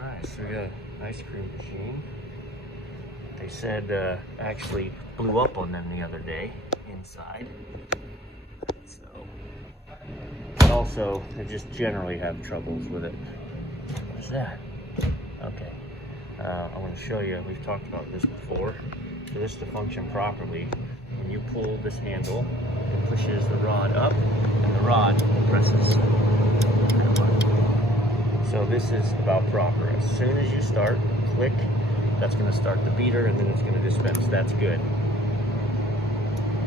Alright, so we got an ice cream machine. They said actually blew up on them the other day inside. So, but also they just generally have troubles with it. What is that? Okay, I want to show you. We've talked about this before. For this to function properly, when you pull this handle, it pushes the rod up, and the rod presses. So this is about proper. As soon as you start, click, that's going to start the beater, and then it's going to dispense. That's good.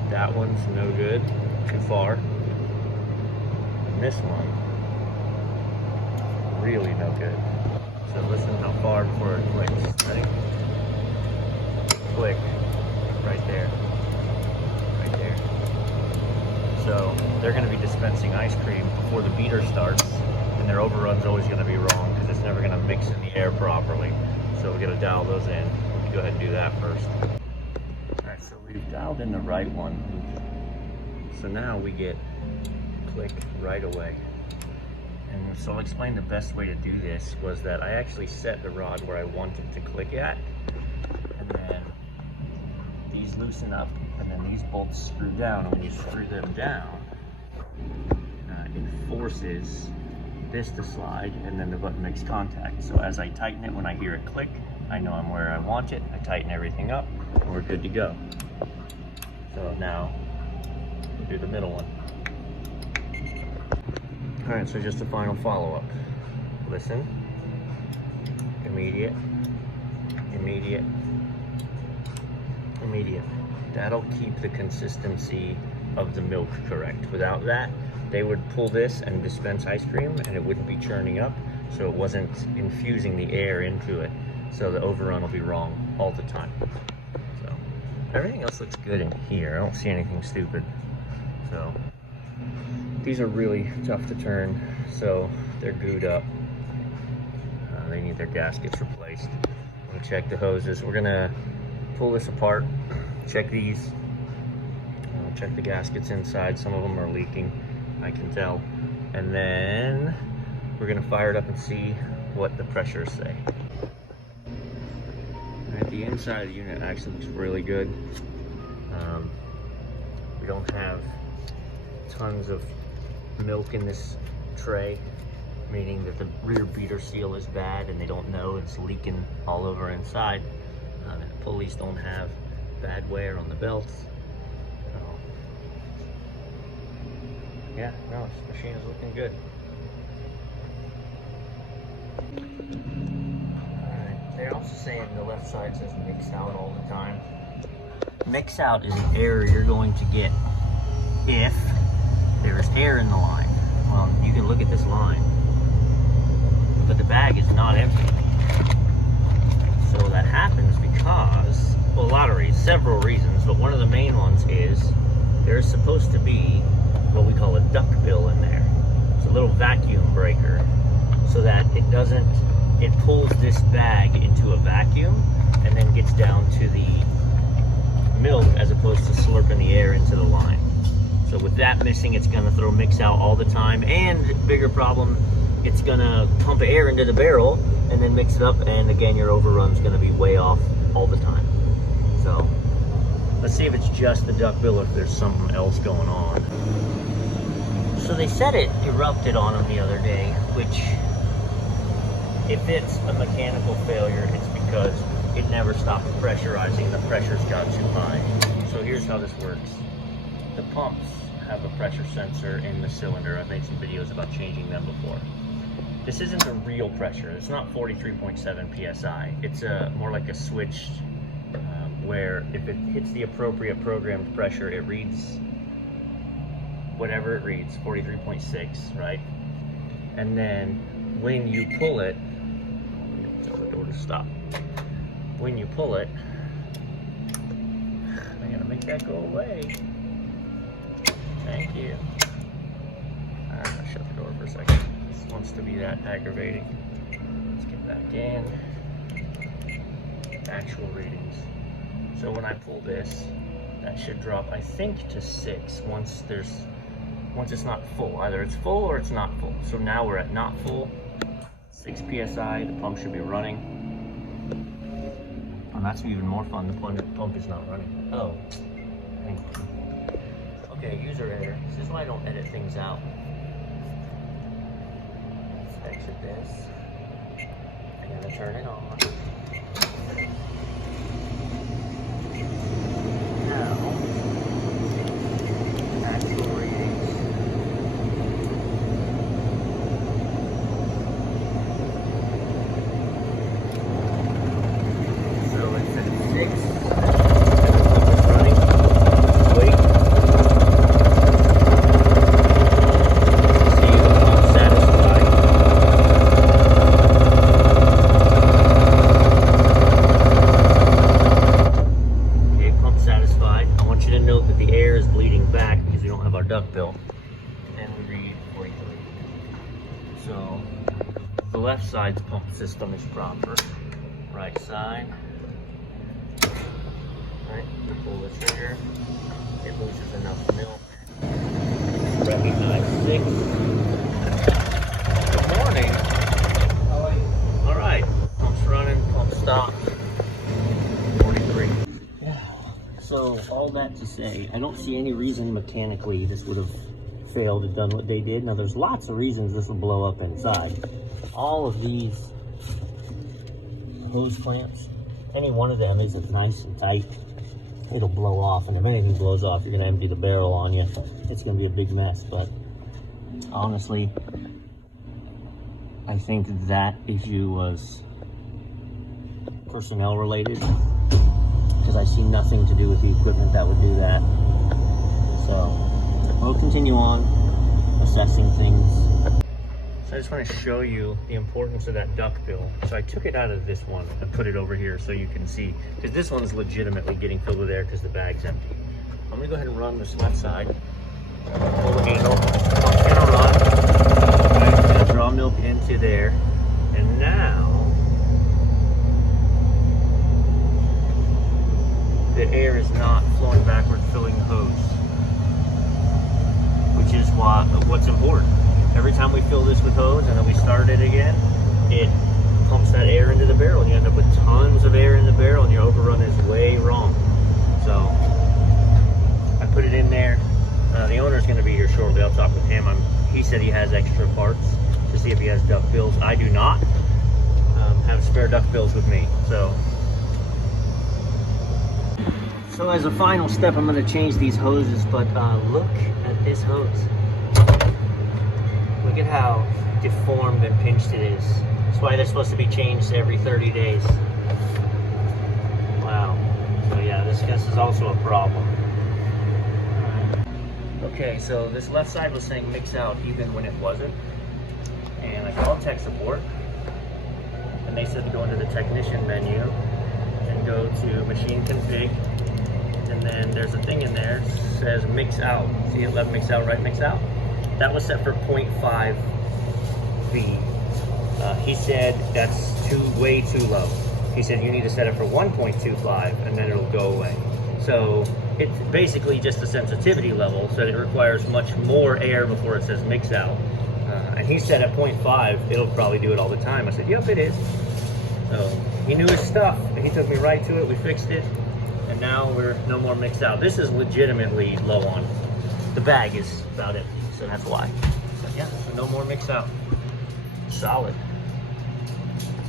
That one's no good, too far. And this one, really no good. So listen how far before it clicks. Ready? Click. Right there. Right there. So they're going to be dispensing ice cream before the beater starts, and their overrun's always going to be wrong because it's never going to mix in the air properly. So we got to dial those in. Go ahead and do that first. Alright, so we've dialed in the right one. So now we get click right away. And so I'll explain the best way to do this was that I actually set the rod where I wanted to click at, and then these loosen up, and then these bolts screw down, and when you screw them down, it forces this to slide, and then the button makes contact. So as I tighten it, when I hear it click, I know I'm where I want it. I tighten everything up, and we're good to go. So now we'll do the middle one. All right, so just a final follow-up. Listen, immediate, immediate, immediate. That'll keep the consistency of the milk correct. Without that, they would pull this and dispense ice cream, and it wouldn't be churning up, so it wasn't infusing the air into it. So the overrun will be wrong all the time. So everything else looks good in here. I don't see anything stupid. So these are really tough to turn, so they're gooed up. They need their gaskets replaced. We'll check the hoses. We're gonna pull this apart, check these, check the gaskets inside. Some of them are leaking, I can tell. And then we're gonna fire it up and see what the pressures say. Alright, the inside of the unit actually looks really good. We don't have tons of milk in this tray, meaning that the rear beater seal is bad and they don't know it's leaking all over inside. The pulleys don't have bad wear on the belts. Yeah, no, this machine is looking good. Alright, they're also saying the left side says mix out all the time. Mix out is an error you're going to get if there's air in the line. Well, you can look at this line, but the bag is not empty. So that happens because, well, several reasons, but one of the main ones is there's supposed to be what we call a duck bill in there. It's a little vacuum breaker so that it pulls this bag into a vacuum and then gets down to the milk as opposed to slurping the air into the line. So with that missing, it's gonna throw mix out all the time, and bigger problem, it's gonna pump air into the barrel and then mix it up, and again, your overrun's gonna be way off all the time. So let's see if it's just the duck bill or if there's something else going on. So they said it erupted on them the other day, which if it's a mechanical failure, it's because it never stopped pressurizing. The pressures got too high. So here's how this works. The pumps have a pressure sensor in the cylinder. I've made some videos about changing them before. This isn't the real pressure. It's not 43.7 psi. It's more like a switched, where if it hits the appropriate programmed pressure, it reads whatever it reads, 43.6, right? And then when you pull it, tell the door to stop. When you pull it, I gotta make that go away. Thank you. I'm gonna shut the door for a second. This wants to be that aggravating. Let's get back in. Actual readings. So when I pull this, that should drop, I think, to 6 once it's not full. Either it's full or it's not full. So now we're at not full. 6 psi, the pump should be running. And that's even more fun, the pump is not running. Oh, thank you. Okay, user error. This is why I don't edit things out. Let's exit this. I'm gonna turn it on. Now, actual readings. So it's at 6. It's running. Wait. See if I'm satisfied. Okay, pump satisfied. I want you to note that the air is bleeding back because we don't have our duckbill. And we read 43. So the left side's pump system is proper. Right side. Right, you pull the trigger, it loses enough milk. Recognize 6. Good morning. How are you? Alright, pump's running, pump stopped. 43. Yeah. So, all that to say, I don't see any reason mechanically this would have failed and done what they did. Now, there's lots of reasons this will blow up inside. All of these hose clamps, any one of them isn't nice and tight, it'll blow off, and if anything blows off, you're gonna empty the barrel on you. It's gonna be a big mess. But honestly, I think that issue was personnel related, because I see nothing to do with the equipment that would do that. So we'll continue on assessing things. I just want to show you the importance of that duckbill. So I took it out of this one and put it over here so you can see, because this one's legitimately getting filled with air because the bag's empty. I'm gonna go ahead and run this left side. Pull the handle, pump's gonna run. Right, it's gonna draw milk into there. And now, the air is not flowing backward, filling the hose, which is what's important. Every time we fill this with hose and then we start it again, it pumps that air into the barrel, and you end up with tons of air in the barrel, and your overrun is way wrong. So I put it in there. The owner's going to be here shortly. I'll talk with him. He said he has extra parts to see if he has duckbills. I do not have spare duckbills with me. So as a final step, I'm going to change these hoses. But look at this hose. Look at how deformed and pinched it is. That's why they're supposed to be changed every 30 days. Wow. So yeah, this is also a problem. Okay, so this left side was saying mix out even when it wasn't. And I called tech support, and they said to go into the technician menu and go to machine config. And then there's a thing in there that says mix out. See it, left mix out, right mix out? That was set for 0.5 feet. He said that's way too low. He said you need to set it for 1.25 and then it'll go away. So it's basically just a sensitivity level, so it requires much more air before it says mix out. And he said at 0.5, it'll probably do it all the time. I said, yep, it is. So he knew his stuff. He took me right to it, we fixed it, and now we're no more mixed out. This is legitimately low on. The bag is about it. So that's why. So yeah, so no more mix out. Solid.